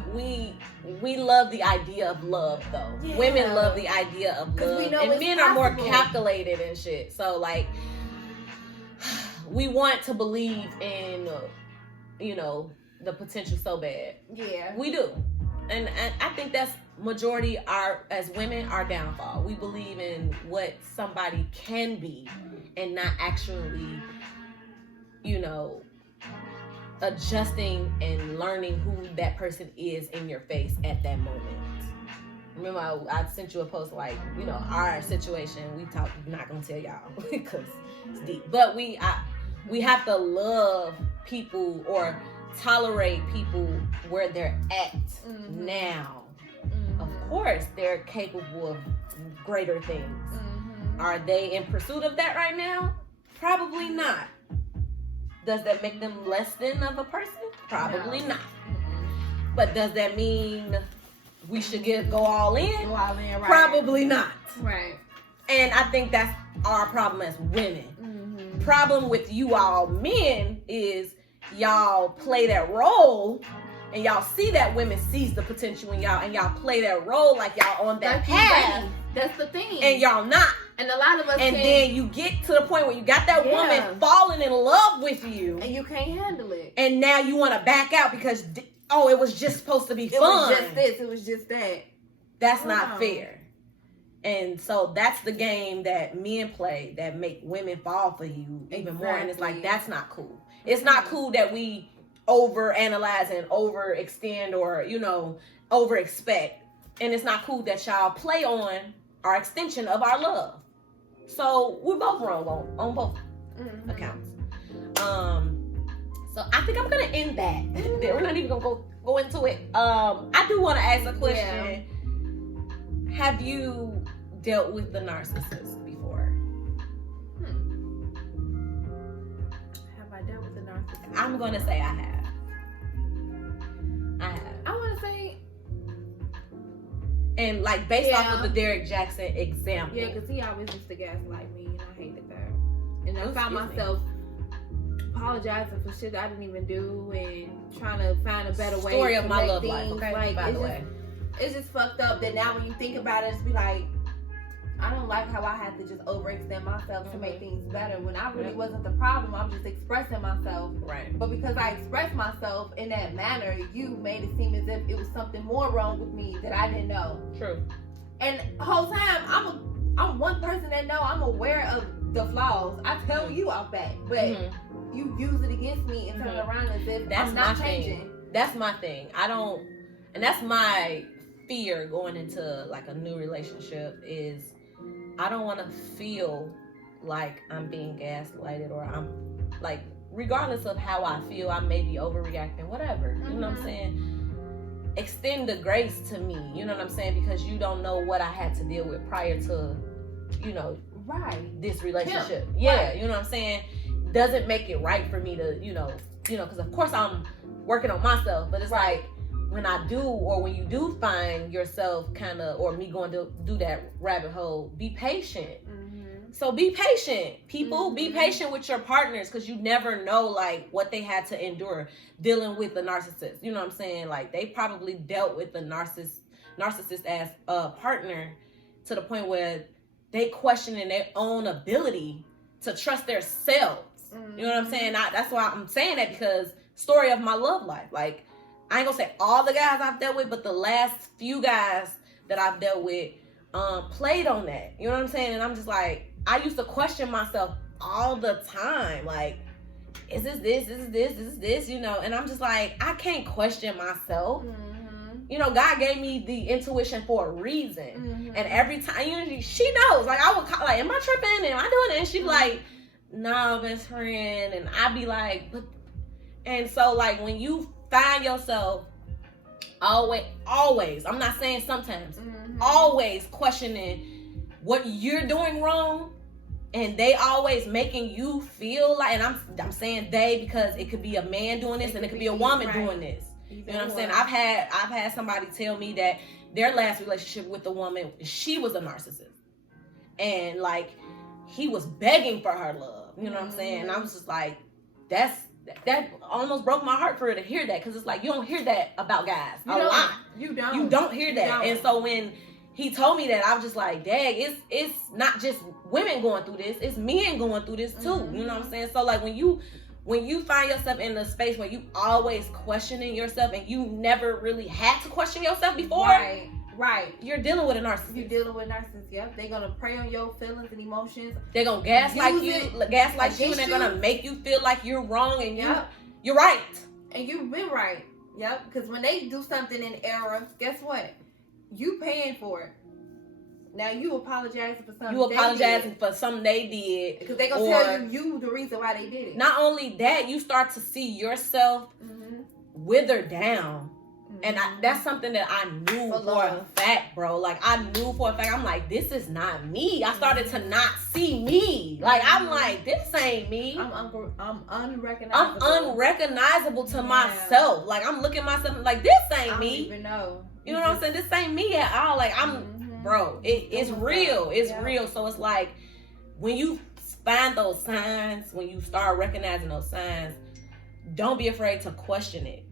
we love the idea of love, though. Yeah. Women love the idea of love, we know and it's men are more possible. calculated and shit. So like, we want to believe in, you know, the potential so bad. Yeah, We do, and I think that's majority as women our downfall. We believe in what somebody can be, and not actually, you know, adjusting and learning who that person is in your face at that moment. Remember, I sent you a post like, you know, our situation. We talk. I'm not gonna tell y'all because it's deep. But we have to love people or tolerate people where they're at now. Of course, they're capable of greater things. Are they in pursuit of that right now? Probably not. Does that make them less than of a person? Probably not. But does that mean we should go all in? Go all in, right? Probably not. Right. And I think that's our problem as women. Problem with you all men is y'all play that role, and y'all see that women sees the potential in y'all, and y'all play that role like y'all on that path. That's the thing. And y'all not. And a lot of us and then you get to the point where you got that woman falling in love with you, and you can't handle it. And now you want to back out because it was just supposed to be fun. It was just this. It was just that. That's not fair. And so that's the game that men play that make women fall for you even more. And it's like, that's not cool. It's not cool that we overanalyze and overextend or, you know, overexpect. And it's not cool that y'all play on our extension of our love. So we're both wrong on both accounts. So I think I'm gonna end that. We're not even gonna go into it. I do want to ask a question. Yeah. Have you dealt with the narcissist before? Have I dealt with the narcissist? I'm gonna say I have. I want to say. And like based off of the Derrick Jaxn example. Yeah, because he always used to gaslight me, and I hated that. And I found myself apologizing for shit I didn't even do, and trying to find a better way. Story to of my love things. life. Okay, like, by the way, it's just fucked up that now when you think about it, it's be like, I don't like how I had to just overextend myself to make things better when I really wasn't the problem. I'm just expressing myself. Right. But because I expressed myself in that manner, you made it seem as if it was something more wrong with me that I didn't know. True. And the whole time, I'm one person that know I'm aware of the flaws. I tell you off back, but you use it against me and turn around as if I'm not changing. That's my thing. And that's my fear going into like a new relationship is I don't want to feel like I'm being gaslighted or I'm like, regardless of how I feel, I may be overreacting, whatever. You know what I'm saying? Extend the grace to me. You know what I'm saying? Because you don't know what I had to deal with prior to, you know, this relationship. Yeah, you know what I'm saying? Doesn't make it right for me to, you know, because of course I'm working on myself, but it's like when I do, or when you do find yourself kind of, or me going to do that rabbit hole, be patient. So be patient, people. Be patient with your partners, because you never know like what they had to endure dealing with the narcissist. You know what I'm saying? Like they probably dealt with the narcissist as a partner to the point where they questioning their own ability to trust their selves. You know what I'm saying? That's why I'm saying that, because story of my love life. Like, I ain't gonna say all the guys I've dealt with, but the last few guys that I've dealt with played on that. You know what I'm saying? And I'm just like, I used to question myself all the time. Like, is this this? Is this this? Is this? You know? And I'm just like, I can't question myself. You know, God gave me the intuition for a reason. And every time, usually she knows. Like, I would call, like, am I tripping? Am I doing it? And she'd be like, no, best friend. And I'd be like, but. And so, like, when you find yourself always, I'm not saying sometimes, always questioning what you're doing wrong, and they always making you feel like, and I'm saying they because it could be a man doing this and it could be a woman doing this. You know what I'm saying? I've had somebody tell me that their last relationship with the woman, she was a narcissist, and like he was begging for her love. You know what I'm saying? And I was just like, that's that almost broke my heart for her to hear that, because it's like you don't hear that about guys a lot. You don't. You don't hear that. Don't. And so when he told me that, I was just like, dang, it's not just women going through this, it's men going through this too. You know what I'm saying? So like when you find yourself in a space where you always questioning yourself and you never really had to question yourself before, right, you're dealing with a narcissist. You're dealing with narcissists. Yep, they're gonna prey on your feelings and emotions. They're gonna gaslight you, and they're gonna make you feel like you're wrong and you're right. And you've been right. Yep, because when they do something in error, guess what? You paying for it. Now you apologizing for something. You apologizing for something they did, because they're gonna tell you the reason why they did it. Not only that, you start to see yourself wither down. And that's something that I knew for a fact, bro. Like, I knew for a fact. I'm like, this is not me. I started to not see me. Like, I'm like, this ain't me. I'm unrecognizable. I'm unrecognizable to myself. Like, I'm looking at myself like, this ain't me. I don't even know. You know what I'm saying? This ain't me at all. Like, bro, it's real. It's real. So it's like, when you find those signs, when you start recognizing those signs, don't be afraid to question it.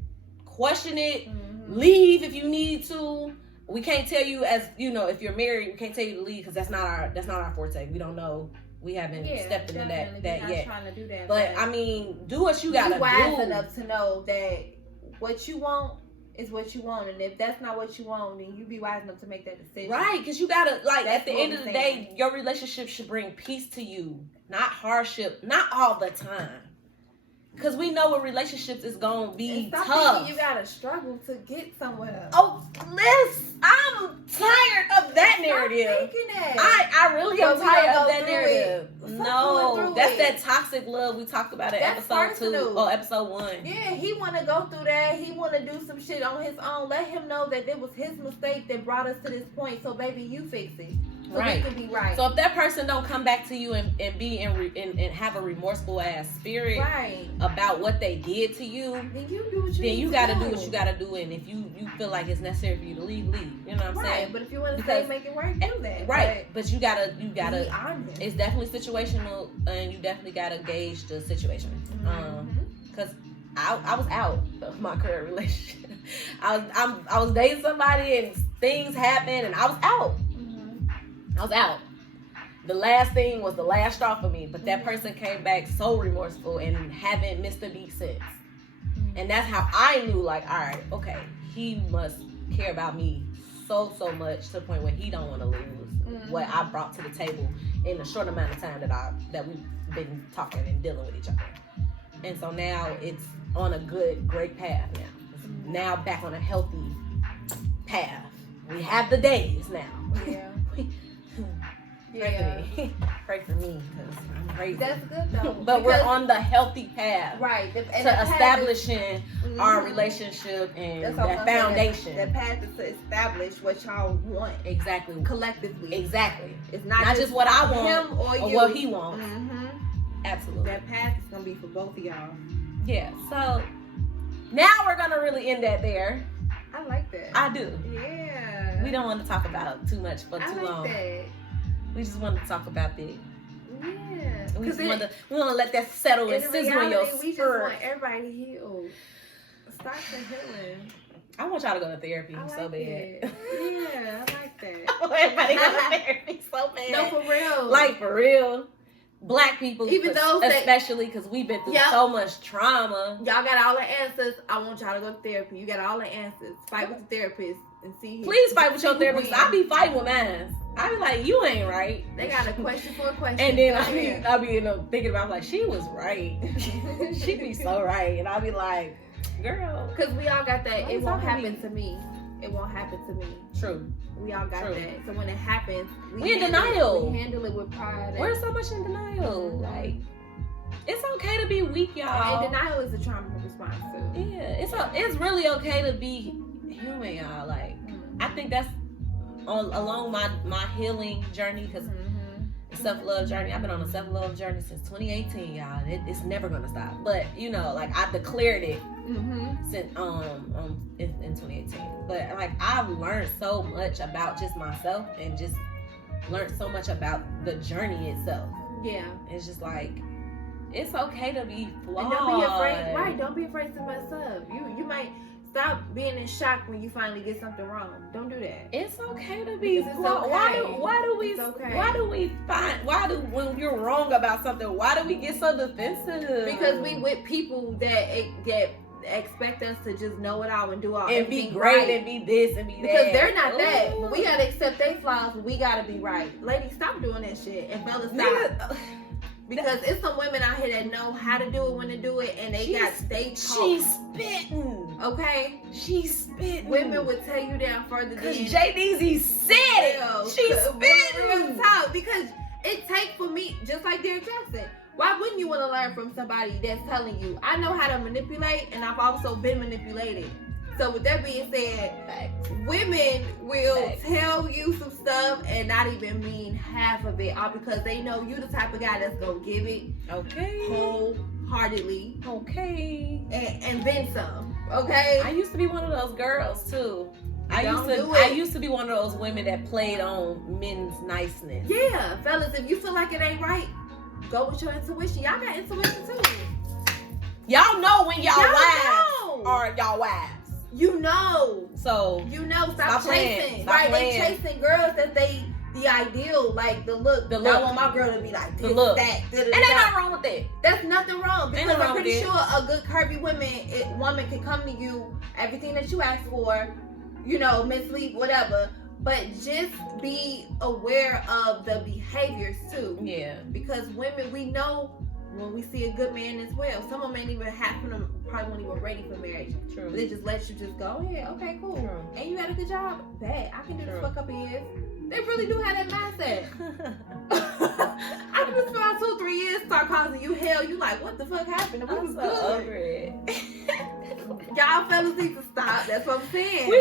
Question it. Leave if you need to. We can't tell you, as you know, if you're married, we can't tell you to leave because that's not our forte. We don't know. We haven't stepped into that yet. Trying to do that, but I mean, do what you gotta do. Wise enough to know that what you want is what you want, and if that's not what you want, then you be wise enough to make that decision. Right, because you gotta, like, at the end of the day, your relationship should bring peace to you, not hardship, not all the time. Because we know what relationships is going to be tough. Thinking you got to struggle to get somewhere. Oh, I'm tired of that narrative. Stop thinking that. I really am tired of that narrative. No, that's that toxic love we talked about in episode 2 or episode 1. Yeah, he want to go through that. He want to do some shit on his own. Let him know that it was his mistake that brought us to this point. So, baby, you fix it. So right. We can be right. So if that person don't come back to you and be and have a remorseful ass spirit about what they did to you, then you do what you then you gotta do what you gotta do. And if you feel like it's necessary for you to leave. You know what I'm saying? But if you want to stay, make it work, do that. Right. But you gotta. It's definitely situational, and you definitely gotta gauge the situation. Because I was out of my current relationship. I was dating somebody and things happened, and I was out. I was out. The last thing was the last straw for me, but that person came back so remorseful and haven't missed a beat since. And that's how I knew, like, all right, okay, he must care about me so much to the point where he don't want to lose what I brought to the table in a short amount of time that we've been talking and dealing with each other. And so now it's on a great path now. It's now back on a healthy path. We have the days now. Yeah. Pray for me because I'm crazy. That's good though. But we're on the healthy path, right? To establishing our relationship and that foundation. That path is to establish what y'all want exactly, collectively. Exactly. It's not just what I want him or what he wants. Absolutely. That path is gonna be for both of y'all. Yeah. So now we're gonna really end that there. I like that. I do. Yeah. We don't want to talk about it too much for too long. That. We just want to talk about it. Yeah. We want to let that settle and sizzle in your spirit. We just want everybody to heal. Start the healing. I want y'all to go to therapy so bad. Yeah, I like that. I want everybody to go to therapy so bad. No, for real. Like, for real. Black people, even those especially because we've been through so much trauma. Y'all got all the answers. I want y'all to go to therapy. You got all the answers. Fight with the therapist and see. Please fight with your therapist. I be fighting with mine. I be like, you ain't right. They got a question for a question. And then I be thinking about, like, she was right. She be so right. And I be like, girl. Because we all got that. It won't happen to me. It won't happen to me. True. We all got that. So when it happens, we in denial. We handle it with pride. We're so much in denial. Like, it's okay to be weak, y'all. And denial is a trauma response too. Yeah, it's really okay to be human, y'all. Like, I think that's along my healing journey, because self-love journey. I've been on a self-love journey since 2018, y'all. It's never gonna stop. But like, I declared it since in 2018. But like, I've learned so much about just myself and just learned so much about the journey itself. Yeah, it's just like, It's okay to be flawed. And don't be afraid. Right? Don't be afraid to mess up. You might stop being in shock when you finally get something wrong. Don't do that. It's okay to be Because it's flawed. okay. Why do when you're wrong about something, why do we get so defensive? Because we with people that expect us to just know it all and do all and be great right. and be this and be because that. They're not that. Ooh. But we gotta accept their flaws. But we gotta be right. Ladies, stop doing that shit. And fellas, stop. Because it's some women out here that know how to do it, when to do it, and they talk. She's spitting. Okay? She's spitting. Women would tell you down further than JDZ said it. She's spitting. Because it takes for me, just like Derrick Jaxn. Why wouldn't you want to learn from somebody that's telling you? I know how to manipulate, and I've also been manipulated. So with that being said, women will tell you some stuff and not even mean half of it, all because they know you the type of guy that's gonna give it wholeheartedly, and then some. Okay. I used to be one of those girls too. I used to be one of those women that played on men's niceness. Yeah, fellas, if you feel like it ain't right, go with your intuition. Y'all got intuition too. Y'all know when y'all wives are y'all wives. You know. So stop chasing. Stop playing. They chasing girls that the ideal, like the look. I want my girl to be like this, that. And ain't nothing wrong with that. That's nothing wrong. Because I'm pretty sure a good curvy woman can come to you, everything that you ask for, mentally, whatever. But just be aware of the behaviors too. Yeah. Because women, we know when we see a good man as well. Some of them ain't even probably won't even ready for marriage. True. They just let you just go, yeah, okay, cool. True. And you got a good job. Bad. I can do this for a couple years. They really do have that mindset. I can just spend 2 or 3 years, start causing you hell. You like, what the fuck happened? We was good. Over it. Y'all fellas need to stop. That's what I'm saying.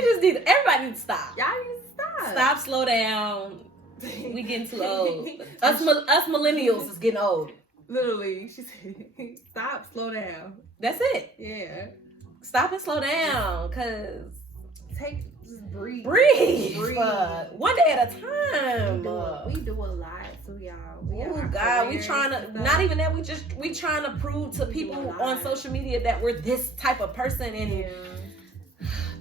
Everybody needs to stop. Y'all need to stop. Stop, slow down. We getting too old. Us millennials is getting old. Literally, she said, stop, slow down. That's it. Yeah. Stop and slow down, cause just breathe. Breathe. One day at a time. We do a lot, so y'all. Oh God, we trying to. Not even that. We trying to prove to people on social media that we're this type of person, and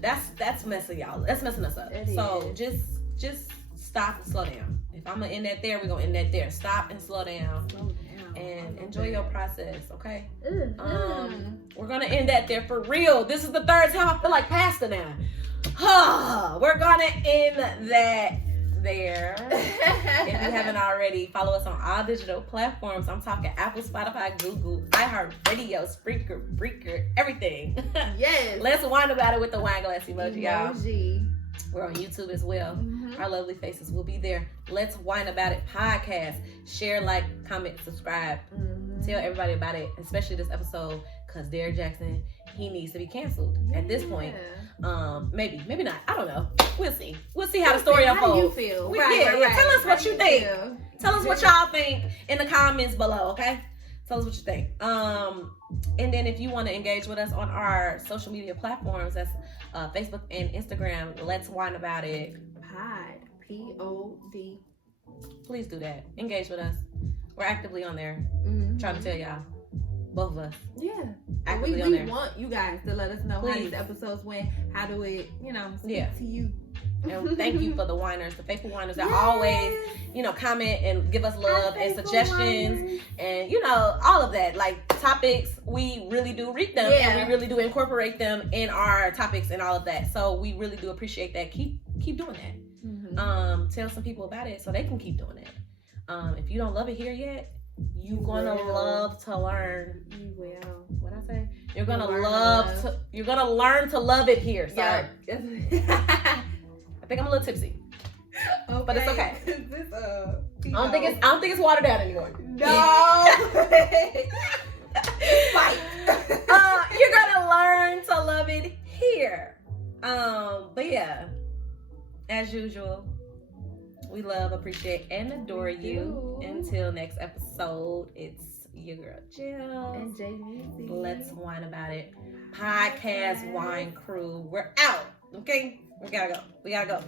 that's messing y'all. That's messing us up. So just stop and slow down. If I'm gonna end that there, we're gonna end that there. Stop and slow down. And enjoy your process, okay? We're gonna end that there for real. This is the 3rd time I feel like pastor now. We're gonna end that there. If you haven't already, follow us on all digital platforms. I'm talking Apple, Spotify, Google, iHeartRadio, Spreaker, Breaker, everything. Yes. Let's whine about it with the wine glass emoji, y'all. We're on YouTube as well. Our lovely faces will be there. Let's Whine About It podcast. Share, like, comment, subscribe. Tell everybody about it, especially this episode, because Derrick Jaxn, he needs to be canceled at this point. Maybe not. I don't know. We'll see. We'll see how the story unfolds. How do you feel? Right. Tell us what you think. Tell us what y'all think in the comments below, okay? Tell us what you think. And then if you want to engage with us on our social media platforms, that's Facebook and Instagram, Let's Whine About It Pod. P-O-D. Please do that. Engage with us. We're actively on there. Trying to tell y'all. Both of us. Yeah. Actively on there. We want you guys to let us know how these episodes went. How do it, speak to you. And thank you for the whiners, the faithful whiners that always, comment and give us love and suggestions and, all of that. Like topics, we really do read them and we really do incorporate them in our topics and all of that. So we really do appreciate that. Keep doing that. Tell some people about it so they can keep doing it. If you don't love it here yet, you're gonna love to learn. You will. What I say? You're gonna learn to love it here. Sorry. Yeah. I think I'm a little tipsy. Okay. But it's okay. I don't think it's watered down anymore. No. Fight. You're gonna learn to love it here. But yeah, as usual, we love, appreciate, and adore you. Until next episode, it's your girl Jill and Jamie. Let's Whine About It podcast wine crew. We're out. Okay, we gotta go.